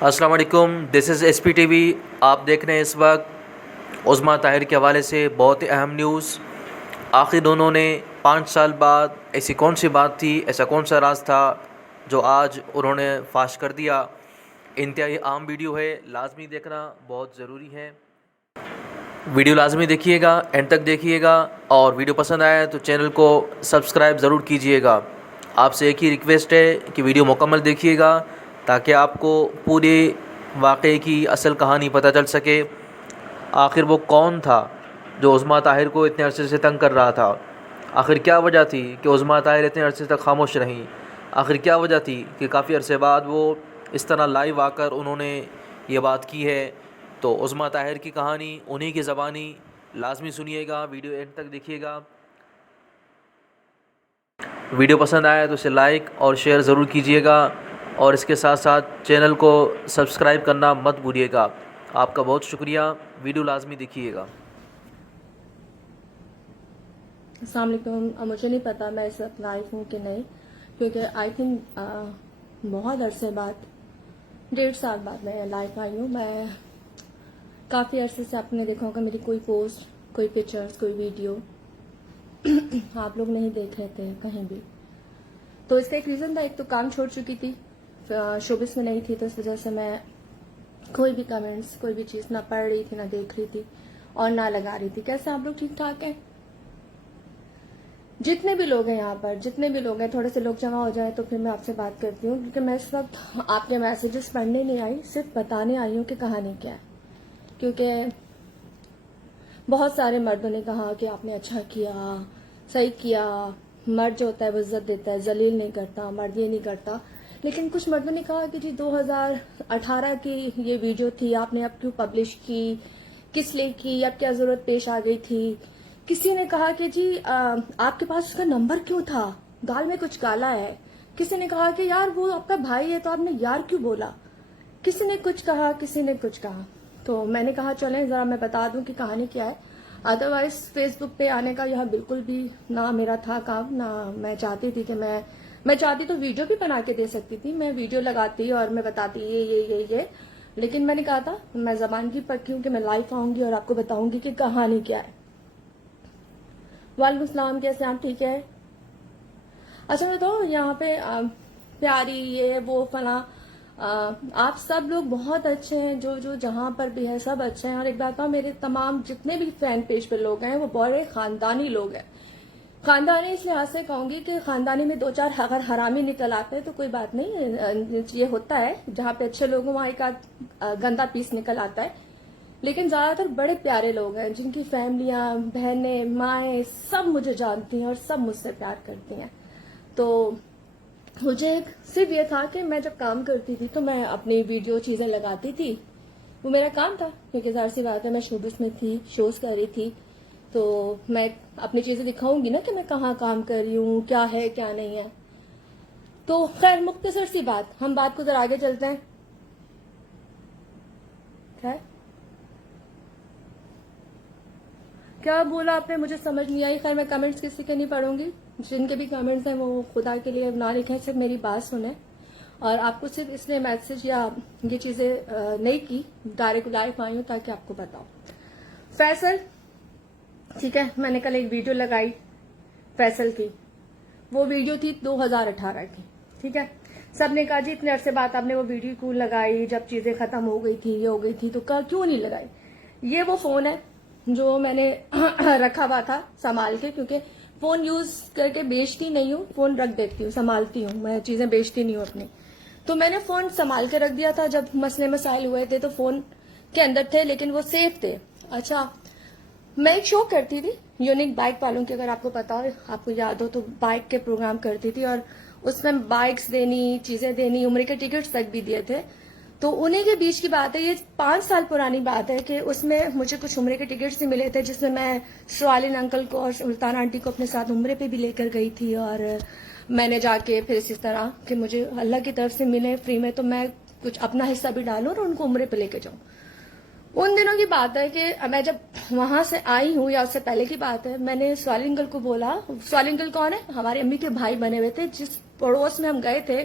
السلام علیکم، دس is S P T V. آپ دیکھ رہے ہیں اس وقت عظمیٰ طاہر کے حوالے سے بہت ہی اہم نیوز. آخر دونوں نے 5 سال بعد ایسی کون سی بات تھی، ایسا کون سا راز تھا جو آج انہوں نے فاش کر دیا. انتہائی عام ویڈیو ہے، لازمی دیکھنا بہت ضروری ہے. ویڈیو لازمی دیکھیے گا، اینڈ تک دیکھیے گا، اور ویڈیو پسند آئے تو چینل کو سبسکرائب ضرور کیجیے گا. آپ سے ایک ہی ریکویسٹ ہے کہ ویڈیو مکمل دیکھیے گا تاکہ آپ کو پورے واقعے کی اصل کہانی پتہ چل سکے. آخر وہ کون تھا جو عظمیٰ طاہر کو اتنے عرصے سے تنگ کر رہا تھا؟ آخر کیا وجہ تھی کہ عظمیٰ طاہر اتنے عرصے تک خاموش رہیں؟ آخر کیا وجہ تھی کہ کافی عرصے بعد وہ اس طرح لائیو آ کر انہوں نے یہ بات کی ہے؟ تو عظمیٰ طاہر کی کہانی انہی کی زبانی لازمی سنیے گا، ویڈیو اینڈ تک دیکھیے گا. ویڈیو پسند آئے تو اسے لائک اور شیئر ضرور کیجیے گا، اور اس کے ساتھ ساتھ چینل کو سبسکرائب کرنا مت بھولیے گا. آپ کا بہت شکریہ. ویڈیو لازمی دیکھیے گا. السلام علیکم. مجھے نہیں پتا میں اس وقت لائف ہوں کہ نہیں، کیونکہ آئی تھنک بہت عرصے بعد 1.5 سال بعد میں لائف آئی ہوں. میں کافی عرصے سے آپ نے دیکھا ہوگا میری کوئی پوسٹ، کوئی پکچرز، کوئی ویڈیو آپ لوگ نہیں دیکھ رہے تھے کہیں بھی. تو اس کا ایک ریزن تھا، ایک تو کام چھوڑ چکی تھی، شوبس میں نہیں تھی، تو اس وجہ سے میں کوئی بھی کمنٹس، کوئی بھی چیز نہ پڑھ رہی تھی، نہ دیکھ رہی تھی اور نہ لگا رہی تھی. کیسے آپ لوگ ٹھیک ٹھاک ہیں؟ جتنے بھی لوگ ہیں یہاں پر، جتنے بھی لوگ ہیں، تھوڑے سے لوگ جمع ہو جائیں تو پھر میں آپ سے بات کرتی ہوں، کیونکہ میں اس وقت آپ کے میسیجز پڑھنے نہیں آئی، صرف بتانے آئی ہوں کہ کہانی کیا ہے. کیونکہ بہت سارے مردوں نے کہا کہ آپ نے اچھا کیا، صحیح کیا، مرد جو ہوتا ہے وہ عزت دیتا ہے، ذلیل نہیں کرتا، مرد یہ نہیں کرتا. لیکن کچھ مردوں نے کہا کہ جی 2018 کی یہ ویڈیو تھی، آپ نے اب کیوں پبلش کی، کس لیے کی، اب کیا ضرورت پیش آ گئی تھی. کسی نے کہا کہ جی آپ کے پاس اس کا نمبر کیوں تھا، گال میں کچھ گالا ہے. کسی نے کہا کہ یار وہ آپ کا بھائی ہے تو آپ نے یار کیوں بولا. کسی نے کچھ کہا، کسی نے کچھ کہا. تو میں نے کہا چلیں ذرا میں بتا دوں کہ کہانی کیا ہے. ادروائز فیس بک پہ آنے کا یہاں بالکل بھی نہ میرا تھا کام، نہ میں چاہتی تھی کہ میں چاہتی تو ویڈیو بھی بنا کے دے سکتی تھی، میں ویڈیو لگاتی اور میں بتاتی یہ. لیکن میں نے کہا تھا میں زبان کی پکی ہوں کہ میں لائف آؤں گی اور آپ کو بتاؤں گی کہ کہانی کیا ہے. وعلیکم السلام، کیسے آپ؟ ٹھیک ہے. اچھا میں تو یہاں پہ پیاری یہ وہ فلاں، آپ سب لوگ بہت اچھے ہیں، جو جہاں پر بھی ہے سب اچھے ہیں. اور ایک بات ہے، میرے تمام جتنے بھی فین پیج پہ لوگ ہیں وہ بڑے خاندانی لوگ ہیں. خاندانی اس لحاظ سے کہوں گی کہ خاندانی میں 2-4 اگر حرامی نکل آتے ہیں تو کوئی بات نہیں، یہ ہوتا ہے جہاں پہ اچھے لوگوں وہاں ایک گندا پیس نکل آتا ہے. لیکن زیادہ تر بڑے پیارے لوگ ہیں جن کی فیملیاں، بہنیں، مائیں سب مجھے جانتی ہیں اور سب مجھ سے پیار کرتی ہیں. تو مجھے صرف یہ تھا کہ میں جب کام کرتی تھی تو میں اپنی ویڈیو چیزیں لگاتی تھی، وہ میرا کام تھا. کیونکہ ظاہر سی بات ہے میں شوبس میں تھی، شوز کر رہی تھی، تو میں اپنی چیزیں دکھاؤں گی نا کہ میں کہاں کام کر رہی ہوں، کیا ہے کیا نہیں ہے. تو خیر مختصر سی بات، ہم بات کو ذرا آگے چلتے ہیں. خیر کیا بولا آپ نے مجھے سمجھ نہیں آئی. خیر میں کمنٹس کسی کے نہیں پڑھوں گی، جن کے بھی کمنٹس ہیں وہ خدا کے لیے نہ لکھیں، صرف میری بات سنیں. اور آپ کو صرف اس لیے میسج یا یہ چیزیں نہیں کی، ڈائریکٹ لائف آئی ہوں تاکہ آپ کو بتاؤں. فیصل، ٹھیک ہے، میں نے کل ایک ویڈیو لگائی فیصل کی، وہ ویڈیو تھی 2018 کی. ٹھیک ہے، سب نے کہا جی اتنے عرصے بعد آپ نے وہ ویڈیو کیوں لگائی، جب چیزیں ختم ہو گئی تھی، یہ ہو گئی تھی، تو کیوں نہیں لگائی. یہ وہ فون ہے جو میں نے رکھا ہوا تھا سنبھال کے، کیونکہ فون یوز کر کے بیچتی نہیں ہوں، فون رکھ دیتی ہوں، سنبھالتی ہوں، میں چیزیں بیچتی نہیں ہوں اپنی. تو میں نے فون سنبھال کے رکھ دیا تھا. جب مسئلے مسائل ہوئے تھے تو فون کے اندر تھے لیکن وہ سیف تھے. اچھا میں ایک شو کرتی تھی یونیک بائک والوں کی، اگر آپ کو پتا ہو، آپ کو یاد ہو تو، بائک کے پروگرام کرتی تھی اور اس میں بائکس دینی، چیزیں دینی، عمرے کے ٹکٹس تک بھی دیے تھے. تو انہیں کے بیچ کی بات ہے، یہ 5 سال پرانی بات ہے کہ اس میں مجھے کچھ عمرے کے ٹکٹس بھی ملے تھے، جس میں میں شوالین انکل کو اور سلطان آنٹی کو اپنے ساتھ عمرے پہ بھی لے کر گئی تھی. اور میں نے جا کے پھر اسی طرح کہ مجھے اللہ کی طرف سے ملے فری میں تو میں کچھ اپنا حصہ بھی ڈالوں اور ان کو عمرے پہ لے کے جاؤں. ان دنوں کی بات ہے کہ میں جب وہاں سے آئی ہوں یا اس سے پہلے کی بات ہے، میں نے سوال انکل کو بولا. سوال انکل کون ہے؟ ہمارے امی کے بھائی بنے ہوئے تھے. جس پڑوس میں ہم گئے تھے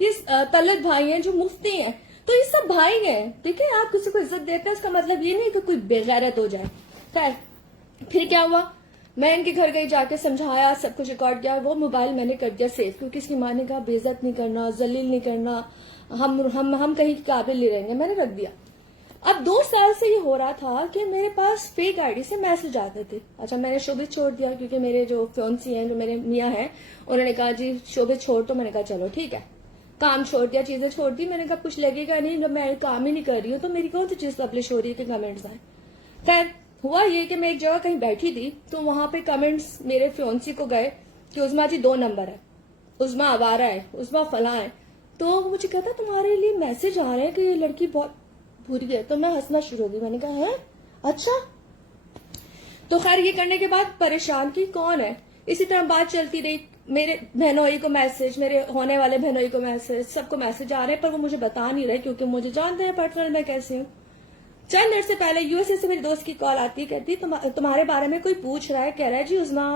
یہ طلت بھائی ہیں جو مفتی ہیں، تو یہ سب بھائی ہیں. ٹھیک ہے، آپ کسی کو عزت دیتے ہیں اس کا مطلب یہ نہیں کہ کوئی بے غیرت ہو جائے. خیر پھر کیا ہوا، میں ان کے گھر گئی، جا کے سمجھایا، سب کچھ ریکارڈ کیا. وہ موبائل میں نے کر دیا سیف، کیونکہ اس کی ماں نے کہا بے عزت نہیں کرنا، ذلیل نہیں کرنا، ہم کہیں قابل نہیں رہیں گے. میں نے رکھ دیا. اب 2 سال سے یہ ہو رہا تھا کہ میرے پاس فیک آئی ڈی سے میسج آتے تھے. اچھا میں نے شوبز چھوڑ دیا، کیونکہ میرے جو فیونسی ہیں، جو میرے میاں ہیں، انہوں نے کہا جی شوبز چھوڑ، تو میں نے کہا چلو ٹھیک ہے. کام چھوڑ دیا، چیزیں چھوڑ دی. میں نے کہا کچھ لگے گا نہیں، جب میں کام ہی نہیں کر رہی ہوں تو میری کون سی چیز پبلش ہو رہی ہے کہ کمنٹس آئیں. خیر ہوا یہ کہ میں ایک جگہ کہیں بیٹھی تھی، تو وہاں پہ کمنٹس میرے فیونسی کو گئے کہ عظما جی 2 نمبر ہے، عظما آوارہ ہے، عظما فلاں ہے. تو وہ مجھے کہتا تمہارے لیے میسج آ رہے ہیں کہ یہ لڑکی بہت بری ہے. تو میں ہنسنا شروع ہو گئی. میں نے کہا ہے اچھا. تو خیر یہ کرنے کے بعد پریشان کی کون ہے. اسی طرح بات چلتی رہی. میرے بہنوئی کو میسج، میرے ہونے والے بہنوئی کو میسج، سب کو میسج آ رہے ہیں، پر وہ مجھے بتا نہیں رہے کیونکہ مجھے جانتے ہیں پرسنل میں کیسے ہوں. چند دیر سے پہلے یو ایس اے سے میری دوست کی کال آتی ہے، کہتی تمہارے بارے میں کوئی پوچھ رہا ہے، کہہ رہا ہے جی عظما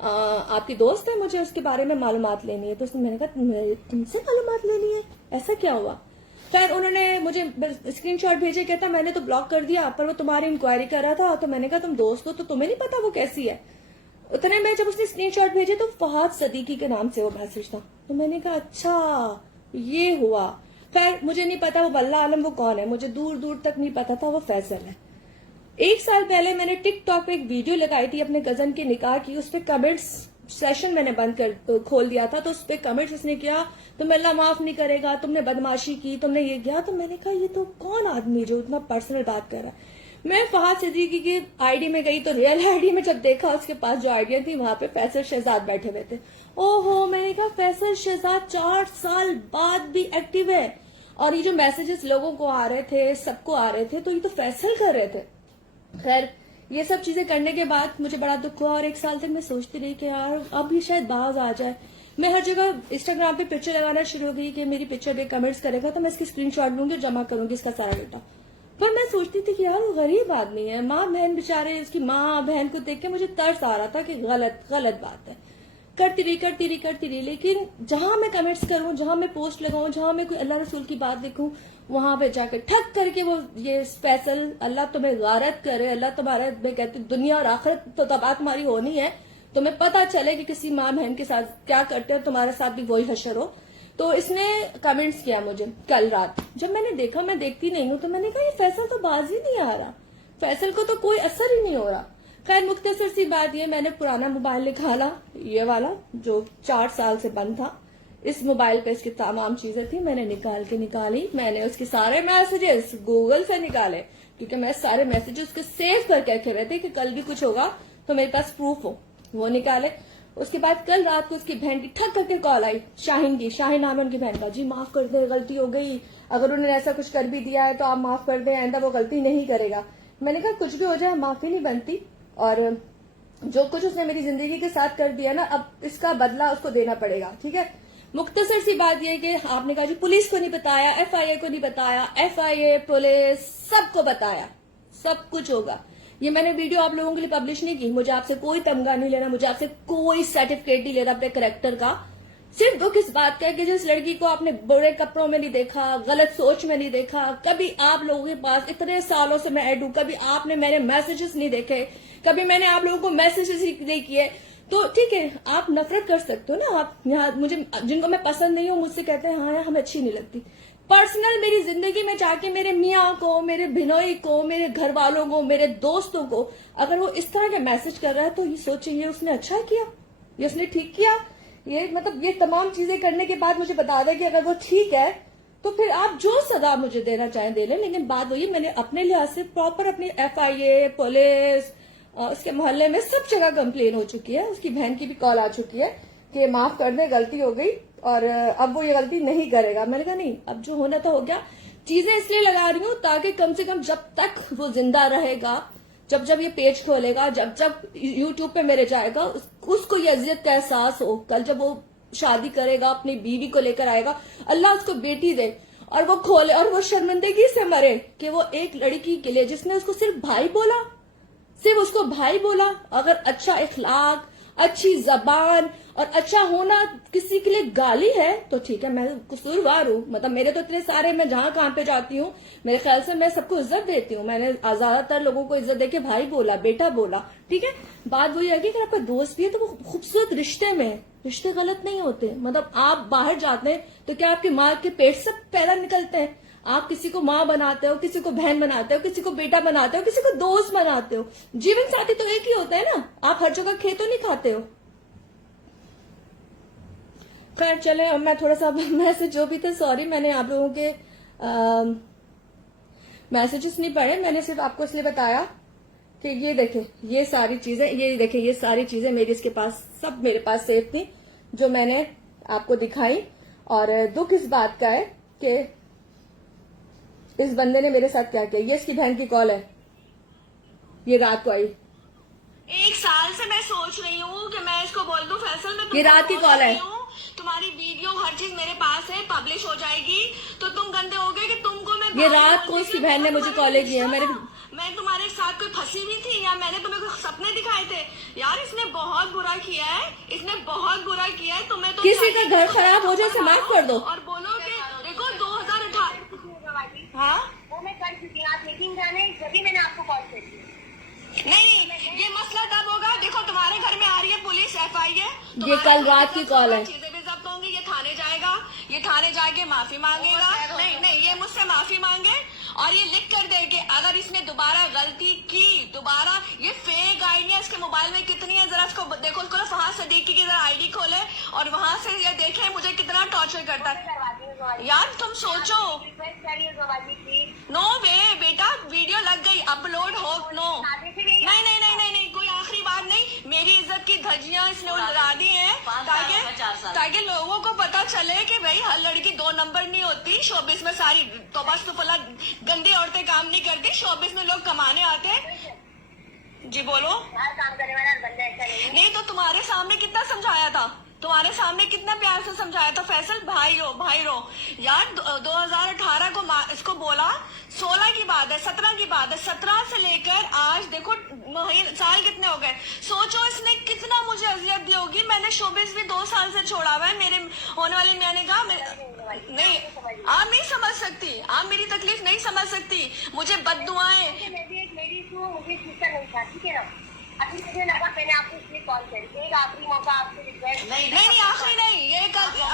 آپ کی دوست ہے، مجھے اس کے بارے میں معلومات لینی ہے. تو میں نے کہا تم سے معلومات لینی ہے، ایسا کیا ہوا. خیر انہوں نے مجھے اسکرین شاٹ بھیجے، کہتا میں نے تو بلاک کر دیا، پر وہ تمہاری انکوائری کر رہا تھا. تو میں نے کہا تم دوست ہو تو تمہیں نہیں پتا وہ کیسی ہے. اتنے میں جب اس نے اسکرین شاٹ بھیجے تو فہد صدیقی کے نام سے وہ میسج تھا. تو میں نے کہا اچھا یہ ہوا. خیر مجھے نہیں پتا وہ اللہ عالم وہ کون ہے، مجھے دور دور تک نہیں پتا تھا وہ فیصل ہے. 1 سال پہلے میں نے ٹک ٹاک پہ ایک ویڈیو لگائی تھی اپنے کزن کے نکاح کی. اس پہ کمنٹس سیشن میں نے بند کر کھول دیا تھا، تو اس پہ کمنٹس اس نے کیا تمہیں اللہ معاف نہیں کرے گا، تم نے بدماشی کی، تم نے یہ کیا. تو میں نے کہا یہ تو کون آدمی جو اتنا پرسنل بات کر رہا ہے. میں فہد صدیقی کی آئی ڈی میں گئی تو ریئل آئی ڈی میں جب دیکھا اس کے پاس جو آئیڈیا تھی وہاں پہ فیصل شہزاد بیٹھے ہوئے تھے. او ہو میں نے کہا فیصل شہزاد 4 سال بعد بھی ایکٹیو ہے، اور یہ جو میسیجز لوگوں کو آ رہے تھے، سب کو آ رہے تھے، تو یہ تو فیصل کر رہے تھے. خیر یہ سب چیزیں کرنے کے بعد مجھے بڑا دکھ ہوا، اور 1 سال تک میں سوچتی رہی کہ یار اب یہ شاید باز آ جائے. میں ہر جگہ انسٹاگرام پہ پکچر لگانا شروع ہو گئی کہ میری پکچر پہ کمنٹس کرے گا تو میں اس کی اسکرین شاٹ لوں گی اور جمع کروں گی اس کا سارا ڈیٹا. پر میں سوچتی تھی کہ یار وہ غریب آدمی ہے، ماں بہن بےچارے، اس کی ماں بہن کو دیکھ کے مجھے ترس آ رہا تھا کہ غلط بات ہے. کرتی رہی. لیکن جہاں میں کمنٹس کروں، جہاں میں پوسٹ لگاؤں، جہاں میں کوئی اللہ رسول کی بات دیکھوں، وہاں پہ جا کے ٹھک کر کے وہ یہ فیصل اللہ تمہیں غارت کرے، اللہ تمہارے میں کہتی دنیا اور آخرت تو تباہ تمہاری ہونی ہے، تمہیں پتا چلے کہ کسی ماں بہن کے ساتھ کیا کرتے ہو، تمہارے ساتھ بھی وہی حشر ہو. تو اس نے کمنٹس کیا مجھے کل رات. جب میں نے دیکھا، میں دیکھتی نہیں ہوں، تو میں نے کہا یہ فیصل تو باز ہی نہیں آ رہا، فیصل کو تو کوئی اثر ہی نہیں ہو رہا. خیر مختصر سی بات یہ، میں نے پرانا موبائل نکالا، یہ والا جو 4 سال سے بند تھا. اس موبائل پہ اس کی تمام چیزیں تھی، میں نے نکالی. میں نے اس کے سارے میسیجز گوگل سے نکالے، کیونکہ میں سارے میسیجز کو سیو کر کے رکھے ہوئے تھے کہ کل بھی کچھ ہوگا تو میرے پاس پروف ہو. وہ نکالے. اس کے بعد کل رات کو اس کی بہن کی ٹھک کر کے کال آئی، شاہین نام ہے ان کی بہن کا. جی معاف کر دیں، غلطی ہو گئی، اگر انہوں نے ایسا کچھ کر بھی دیا ہے تو آپ معاف کر دیں، آئندہ وہ غلطی نہیں کرے گا. میں نے کہا کچھ بھی ہو جائے معافی نہیں بنتی، اور جو کچھ اس نے میری زندگی کے ساتھ کر دیا نا، اب اس کا بدلہ اس کو دینا پڑے گا. ٹھیک ہے. مختصر سی بات یہ کہ آپ نے کہا جی پولیس کو نہیں بتایا، ایف آئی اے کو نہیں بتایا، ایف آئی اے پولیس سب کو بتایا، سب کچھ ہوگا. یہ میں نے ویڈیو آپ لوگوں کے لیے پبلش نہیں کی، مجھے آپ سے کوئی تمغہ نہیں لینا، مجھے آپ سے کوئی سرٹیفکیٹ نہیں لینا اپنے کریکٹر کا. صرف دکھ اس بات کا ہے کہ جس لڑکی کو آپ نے برے کپڑوں میں نہیں دیکھا، غلط سوچ میں نہیں دیکھا، کبھی آپ لوگوں کے پاس اتنے سالوں سے میں ایڈ ہوں، کبھی آپ نے میرے میسیجز نہیں دیکھے، کبھی میں نے آپ لوگوں کو میسیجز نہیں کیے، تو ٹھیک ہے آپ نفرت کر سکتے ہو نا. آپ یہاں مجھے جن کو میں پسند نہیں ہوں مجھ سے کہتے ہیں ہاں ہمیں اچھی نہیں لگتی. پرسنل میری زندگی میں جا کے میرے میاں کو، میرے بھنوئی کو، میرے گھر والوں کو، میرے دوستوں کو اگر وہ اس طرح کے میسج کر رہا ہے تو یہ سوچے یہ اس نے اچھا کیا، یہ اس نے ٹھیک کیا. یہ مطلب یہ تمام چیزیں کرنے کے بعد مجھے بتا دیں کہ اگر وہ ٹھیک ہے تو پھر آپ جو سزا مجھے دینا چاہیں دے لیں. لیکن بات وہی، میں نے اپنے لحاظ سے پراپر اپنی ایف آئی اے، پولیس، اس کے محلے میں سب جگہ کمپلین ہو چکی ہے. اس کی بہن کی بھی کال آ چکی ہے کہ معاف کر دیں، غلطی ہو گئی اور اب وہ یہ غلطی نہیں کرے گا. میں نے کہا نہیں، اب جو ہونا تو ہو گیا. چیزیں اس لیے لگا رہی ہوں تاکہ کم سے کم جب تک وہ زندہ رہے گا، جب یہ پیج کھولے گا، جب یوٹیوب پہ میرے جائے گا، اس کو یہ اذیت کا احساس ہو. کل جب وہ شادی کرے گا، اپنی بیوی کو لے کر آئے گا، اللہ اس کو بیٹی دے اور وہ کھولے اور وہ شرمندگی سے مرے کہ وہ ایک لڑکی کے لیے جس نے اس کو صرف بھائی بولا، صرف اس کو بھائی بولا، اگر اچھا اخلاق، اچھی زبان اور اچھا ہونا کسی کے لیے گالی ہے تو ٹھیک ہے، میں قصوروار ہوں، مطلب میرے تو اتنے سارے، میں جہاں کہاں پہ جاتی ہوں میرے خیال سے میں سب کو عزت دیتی ہوں، میں نے زیادہ تر لوگوں کو عزت دے کے بھائی بولا، بیٹا بولا، ٹھیک ہے. بات وہی ہے کہ اگر آپ کا دوست بھی ہے تو وہ خوبصورت رشتے میں، رشتے غلط نہیں ہوتے. مطلب آپ باہر جاتے ہیں تو کیا آپ کی ماں کے پیٹ سے پیدا نکلتے ہیں؟ آپ کسی کو ماں بناتے ہو، کسی کو بہن بناتے ہو، کسی کو بیٹا بناتے ہو، کسی کو دوست بناتے ہو. جیون ساتھی تو ایک ہی ہوتا ہے نا، آپ ہر جگہ کھیتوں نہیں کھاتے ہو. خیر چلے، میں تھوڑا سا میسج جو بھی تھے، سوری میں نے آپ لوگوں کے میسجز نہیں پڑھے، میں نے صرف آپ کو اس لیے بتایا کہ یہ دیکھیں یہ ساری چیزیں، یہ دیکھیں یہ ساری چیزیں میری اس کے پاس، سب میرے پاس سیف تھی جو میں نے آپ کو دکھائی. اور دکھ اس بات کا ہے کہ اس بندے نے میرے ساتھ کیا کیا. یہ اس کی بہن کی کال ہے، یہ رات کو آئی. 1 سال سے میں سوچ رہی ہوں کہ میں اس کو بول دوں فیصل میں یہ رات کی کال ہے. تمہاری ویڈیو ہر چیز میرے پاس ہے، پبلش ہو جائے گی تو تم گندے ہو گئے کہ تم کو میں یہ رات کو اس کی بہن نے مجھے کالیں کی ہے. میں تمہارے ساتھ کوئی پھنسی ہوئی تھی یا میں نے تمہیں کوئی سپنے دکھائے تھے؟ یار اس نے بہت برا کیا ہے، اس نے بہت برا کیا ہے. تمہیں تو کسی کا گھر خراب ہو جائے اسے معاف کر دو اور بولو کہ دیکھو 2018 ہاں وہ میں کر چکی ہوں. آپ میٹنگ جانے جبھی میں نے آپ کو کال کری. نہیں، یہ مسئلہ تب ہوگا، دیکھو تمہارے گھر میں آ رہی ہے پولیس FI ہے، یہ کل رات کی کال ہے. چیزیں بھی ضبط ہوں گی، یہ تھانے جائے گا، یہ تھانے جا کے معافی مانگے گا. نہیں یہ مجھ سے معافی مانگے اور یہ لکھ کر دے کہ اگر اس نے دوبارہ غلطی کی، دوبارہ یہ فیک آئی ڈی ہے، اس کے موبائل میں کتنی ہے ذرا اس کو دیکھو، اس کو فہد صدیقی کی ذرا ID کھولے اور وہاں سے یہ دیکھیں مجھے کتنا ٹارچر کرتا ہے. یار تم سوچو، نو وے بیٹا، ویڈیو لگ گئی، اپلوڈ ہو. نو نہیں کوئی آخری بات نہیں. میری عزت کی دھجیاں اس نے اڑا دی ہیں تاکہ لوگوں کو پتا چلے کہ بھائی ہر لڑکی 2 نمبر نہیں ہوتی. شوبز میں ساری تو بس گندی عورتیں کام نہیں کرتی، شوبز میں لوگ کمانے آتے ہیں. جی بولو. کام کرنے والا بندہ ایسا نہیں. نہیں تو تمہارے سامنے کتنا سمجھایا تھا، تمہارے سامنے کتنا پیار سے سمجھایا تھا فیصل بھائی رو. یار 2018 کو اس کو بولا، 16 کی بات ہے، 17 کی بات ہے، 17 سے لے کر آج دیکھو سال کتنے ہو گئے. سوچو اس نے کتنا مجھے اذیت دی ہوگی. میں نے شوبز بھی 2 سال سے چھوڑا ہوا ہے. میرے ہونے والے میں نے کہا نہیں، آپ نہیں سمجھ سکتی، آپ میری تکلیف نہیں سمجھ سکتی. مجھے بد دعائیں. میں بھی ایک لیڈیز ہوں، مجھے ٹھیک نہیں تھا، ٹھیک ہے نا. ابھی مجھے لگا میں نے آپ کو اس لیے کال کری. ایک آخری موقع آپ سے ریکویسٹ. نہیں آخری نہیں، یہ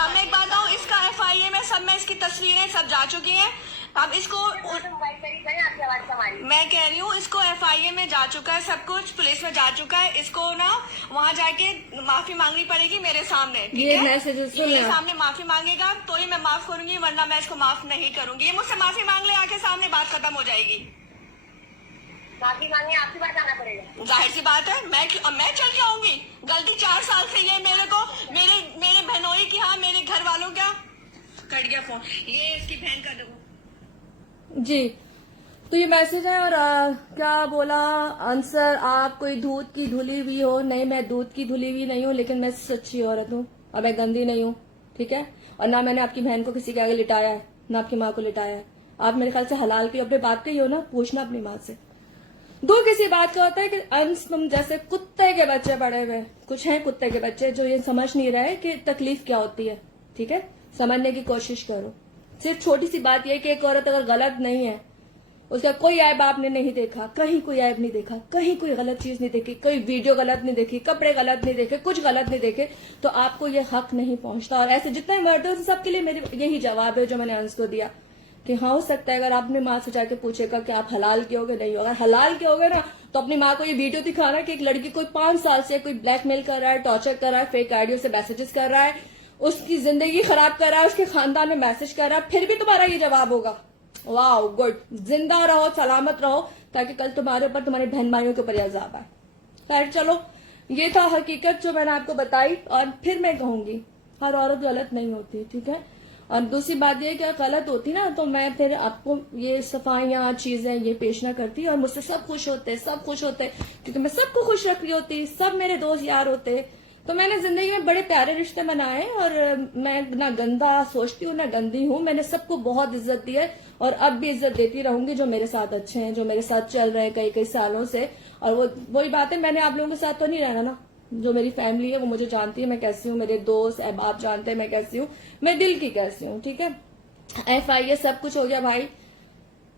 میں ایک بات ہوں، اس کا FIA میں سب میں اس کی تصویریں سب جا چکی ہیں. اب اس کو موبائل پر ہی کریں، آپ کی آواز سنبھالی. میں کہہ رہی ہوں اس کو FIA میں جا چکا ہے، سب کچھ پولیس میں جا چکا ہے. اس کو نا وہاں جا کے معافی مانگنی پڑے گی میرے سامنے، ٹھیک ہے؟ میرے سامنے معافی مانگے گا تو ہی میں معاف کروں گی، ورنہ میں اس کو معاف نہیں کروں گی. یہ مجھ سے معافی مانگ لے، آ کے سامنے بات ختم ہو جائے گی. معافی مانگنے آپ کے پاس آنا پڑے گا. ظاہر سی بات ہے، میں چل کے آؤں گی. غلطی 4 سال سے یہ میرے کو میرے بہنوئی کی، ہاں میرے گھر والوں کا. کٹ گیا فون. یہ اس کی بہن کا دیکھو جی. تو یہ میسج ہے. اور کیا بولا آنسر، آپ کوئی دودھ کی دھلی ہوئی ہو. نہیں میں دودھ کی دھلی ہوئی نہیں ہوں، لیکن میں سچی عورت ہوں اور میں گندی نہیں ہوں، ٹھیک ہے. اور نہ میں نے آپ کی بہن کو کسی کے آگے لٹایا ہے، نہ آپ کی ماں کو لٹایا ہے. آپ میرے خیال سے حلال کی اپنے بات کہی ہو نا، پوچھنا اپنی ماں سے. کسی بات کا ہوتا ہے کہ انس تم جیسے کتے کے بچے پڑے ہوئے، کچھ ہیں کتے کے بچے جو یہ سمجھ نہیں رہے کہ تکلیف کیا ہوتی ہے، ٹھیک ہے. سمجھنے کی کوشش کرو. صرف چھوٹی سی بات یہ کہ ایک عورت اگر غلط نہیں ہے، اس کا کوئی عیب آپ نے نہیں دیکھا، کہیں کوئی عیب نہیں دیکھا، کہیں کوئی غلط چیز نہیں دیکھی، کوئی ویڈیو غلط نہیں دیکھی، کپڑے غلط نہیں دیکھے، کچھ غلط نہیں دیکھے، تو آپ کو یہ حق نہیں پہنچتا. اور ایسے جتنے مرد ہیں سب کے لیے میری یہی جواب ہے جو میں نے انس کو دیا کہ ہاں ہو سکتا ہے اگر آپ اپنی ماں سے جا کے پوچھے گا کہ آپ حلال کے ہوگے نہیں ہو. اگر حلال کے ہوگے نا تو اپنی ماں کو یہ ویڈیو دکھانا کہ ایک لڑکی کوئی 5 سال سے کوئی بلیک میل کر رہا ہے، ٹارچر کر رہا ہے، فیک آئی ڈی سے میسجز کر رہا ہے، اس کی زندگی خراب کر رہا ہے، اس کے خاندان میں میسج کر رہا ہے، پھر بھی تمہارا یہ جواب ہوگا. واو گڈ. زندہ رہو، سلامت رہو، تاکہ کل تمہارے اوپر تمہارے بہن بھائیوں کے اوپر عذاب آئے. خیر چلو، یہ تھا حقیقت جو میں نے آپ کو بتائی. اور پھر میں کہوں گی ہر عورت غلط نہیں ہوتی، ٹھیک ہے. اور دوسری بات یہ کہ غلط ہوتی نا تو میں پھر آپ کو یہ صفائیاں چیزیں یہ پیش نہ کرتی، اور مجھ سے سب خوش ہوتے کیونکہ میں سب کو خوش رکھ رہی ہوتی، سب میرے دوست یار ہوتے. تو میں نے زندگی میں بڑے پیارے رشتے بنائے، اور میں نہ گندا سوچتی ہوں نہ گندی ہوں. میں نے سب کو بہت عزت دی ہے اور اب بھی عزت دیتی رہوں گی جو میرے ساتھ اچھے ہیں، جو میرے ساتھ چل رہے ہیں کئی سالوں سے. اور وہی بات ہے، میں نے آپ لوگوں کے ساتھ تو نہیں رہنا نا، جو میری فیملی ہے وہ مجھے جانتی ہے میں کیسی ہوں, میرے دوست احباب جانتے ہیں میں کیسی ہوں, میں دل کی کیسی ہوں. ٹھیک ہے, FIA سب کچھ ہو گیا بھائی,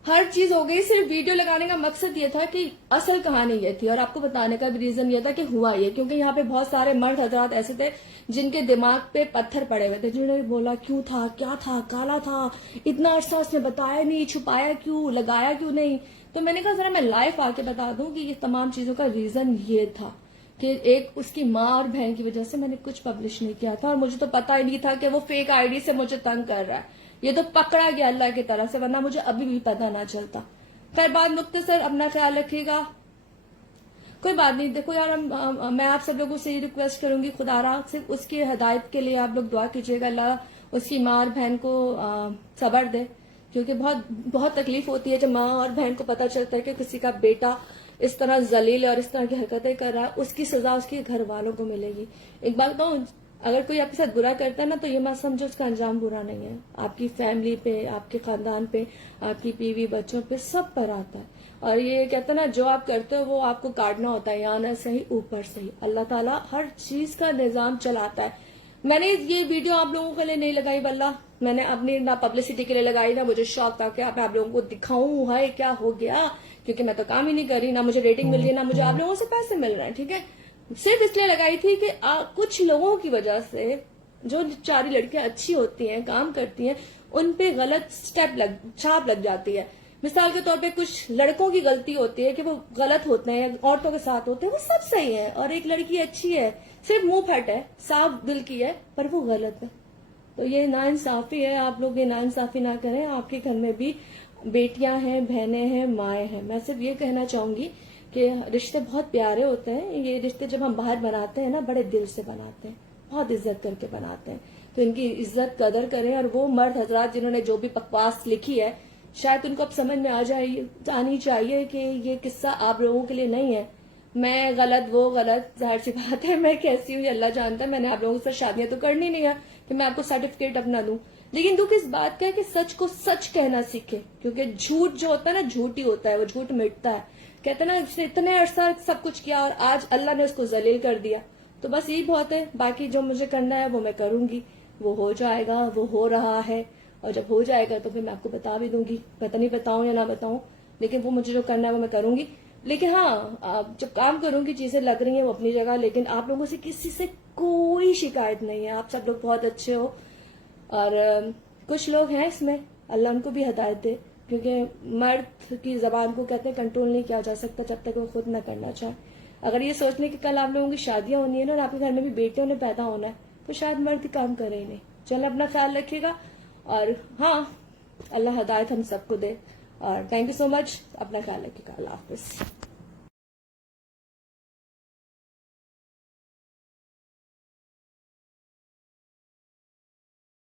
ہر چیز ہو گئی. صرف ویڈیو لگانے کا مقصد یہ تھا کہ اصل کہانی یہ تھی, اور آپ کو بتانے کا بھی ریزن یہ تھا کہ ہوا یہ, کیونکہ یہاں پہ بہت سارے مرد حضرات ایسے تھے جن کے دماغ پہ پتھر پڑے ہوئے تھے, جنہوں نے بولا کیوں تھا, کیا تھا, کالا تھا, اتنا عرصہ اس نے بتایا نہیں, چھپایا کیوں, لگایا کیوں نہیں. تو میں نے کہا ذرا میں لائف آ کے بتا دوں کہ یہ تمام چیزوں کا ریزن یہ تھا کہ ایک اس کی ماں اور بہن کی وجہ سے میں نے کچھ پبلش نہیں کیا تھا, اور مجھے تو پتا ہی نہیں تھا کہ وہ فیک آئی ڈی سے مجھے تنگ کر رہا ہے. یہ تو پکڑا گیا اللہ کی طرف سے, ورنہ مجھے ابھی بھی پتا نہ چلتا. خیر بات مختصر, اپنا خیال رکھیے گا. کوئی بات نہیں, دیکھو یار میں آپ سب لوگوں سے یہ ریکویسٹ کروں گی, خدا را صرف اس کی ہدایت کے لیے آپ لوگ دعا کیجیے گا, اللہ اس کی ماں اور بہن کو صبر دے, کیونکہ بہت بہت تکلیف ہوتی ہے جب ماں اور بہن کو پتا چلتا ہے کہ کسی کا بیٹا اس طرح ذلیل اور اس طرح کی حرکتیں کر رہا ہے. اس کی سزا اس کے گھر والوں کو ملے گی. ایک بات کہوں, اگر کوئی آپ کے ساتھ برا کرتا ہے نا تو یہ مت سمجھو اس کا انجام برا نہیں ہے, آپ کی فیملی پہ, آپ کے خاندان پہ, آپ کی بیوی بچوں پہ, سب پر آتا ہے. اور یہ کہتے ہیں نا جو آپ کرتے ہو وہ آپ کو کاٹنا ہوتا ہے, یا نہ صحیح اوپر صحیح. اللہ تعالیٰ ہر چیز کا نظام چلاتا ہے. میں نے یہ ویڈیو آپ لوگوں کے لیے نہیں لگائی واللہ, میں نے اپنی نہ پبلسٹی کے لیے لگائی, نہ مجھے شوق تھا کہ آپ لوگوں کو دکھاؤں ہائے کیا ہو گیا, کیونکہ میں تو کام ہی نہیں کر رہی, نہ مجھے ریٹنگ مل رہی ہے, نہ مجھے آپ لوگوں سے پیسے مل رہے ہیں. ٹھیک ہے, صرف اس لیے لگائی تھی کہ کچھ لوگوں کی وجہ سے جو چاری لڑکیاں اچھی ہوتی ہیں, کام کرتی ہیں, ان پہ غلط چھاپ لگ جاتی ہے. مثال کے طور پہ کچھ لڑکوں کی غلطی ہوتی ہے کہ وہ غلط ہوتے ہیں, عورتوں کے ساتھ ہوتے ہیں, وہ سب صحیح ہے, اور ایک لڑکی اچھی ہے, صرف منہ پھٹ ہے, صاف دل کی ہے, پر وہ غلط ہے. تو یہ ناانصافی ہے, آپ لوگ یہ ناانصافی نہ کریں. آپ کے گھر میں بھی بیٹیاں ہیں, بہنیں ہیں, مائیں ہیں. میں صرف یہ کہنا چاہوں گی کہ رشتے بہت پیارے ہوتے ہیں. یہ رشتے جب ہم باہر بناتے ہیں نا, بڑے دل سے بناتے ہیں, بہت عزت کر کے بناتے ہیں. تو ان کی عزت قدر کریں. اور وہ مرد حضرات جنہوں نے جو بھی بکواس لکھی ہے, شاید ان کو اب سمجھ میں آنی چاہیے کہ یہ قصہ آپ لوگوں کے لیے نہیں ہے. میں غلط, وہ غلط, ظاہر سی بات ہے میں کیسی ہوں یہ اللہ جانتا ہے. میں نے آپ لوگوں سے شادیاں تو کرنی نہیں ہے کہ میں آپ کو سرٹیفکیٹ اپنا دوں, لیکن دکھ اس بات کا ہے کہ سچ کو سچ کہنا سیکھے, کیونکہ جھوٹ جو ہوتا ہے نا, جھوٹ ہی ہوتا ہے, وہ جھوٹ مٹتا ہے. کہتے ہیں نا اس نے اتنے عرصہ سب کچھ کیا اور آج اللہ نے اس کو ذلیل کر دیا. تو بس یہی بہت ہے. باقی جو مجھے کرنا ہے وہ میں کروں گی, وہ ہو جائے گا, وہ ہو رہا ہے, اور جب ہو جائے گا تو پھر میں آپ کو بتا بھی دوں گی. پتہ نہیں بتاؤں یا نہ بتاؤں, لیکن وہ مجھے جو کرنا ہے وہ میں کروں گی. لیکن ہاں, جب کام کروں گی چیزیں لگ رہی ہیں وہ اپنی جگہ, لیکن آپ لوگوں سے کسی سے کوئی شکایت نہیں ہے. آپ سب لوگ بہت اچھے ہو, اور کچھ لوگ ہیں اس میں, اللہ ان کو بھی ہدایت دے, کیونکہ مرد کی زبان کو کہتے ہیں کنٹرول نہیں کیا جا سکتا جب تک وہ خود نہ کرنا چاہے. اگر یہ سوچنے کہ کل آپ لوگوں کی شادیاں ہونی ہے نا, اور آپ کے گھر میں بھی بیٹے انہیں پیدا ہونا ہے, تو شاید مرد کام کرے ہی نہیں. چلیں اپنا خیال رکھیے گا, اور ہاں اللہ ہدایت ہم سب کو دے. اور تھینک یو سو مچ, اپنا خیال رکھیے گا. اللہ حافظ.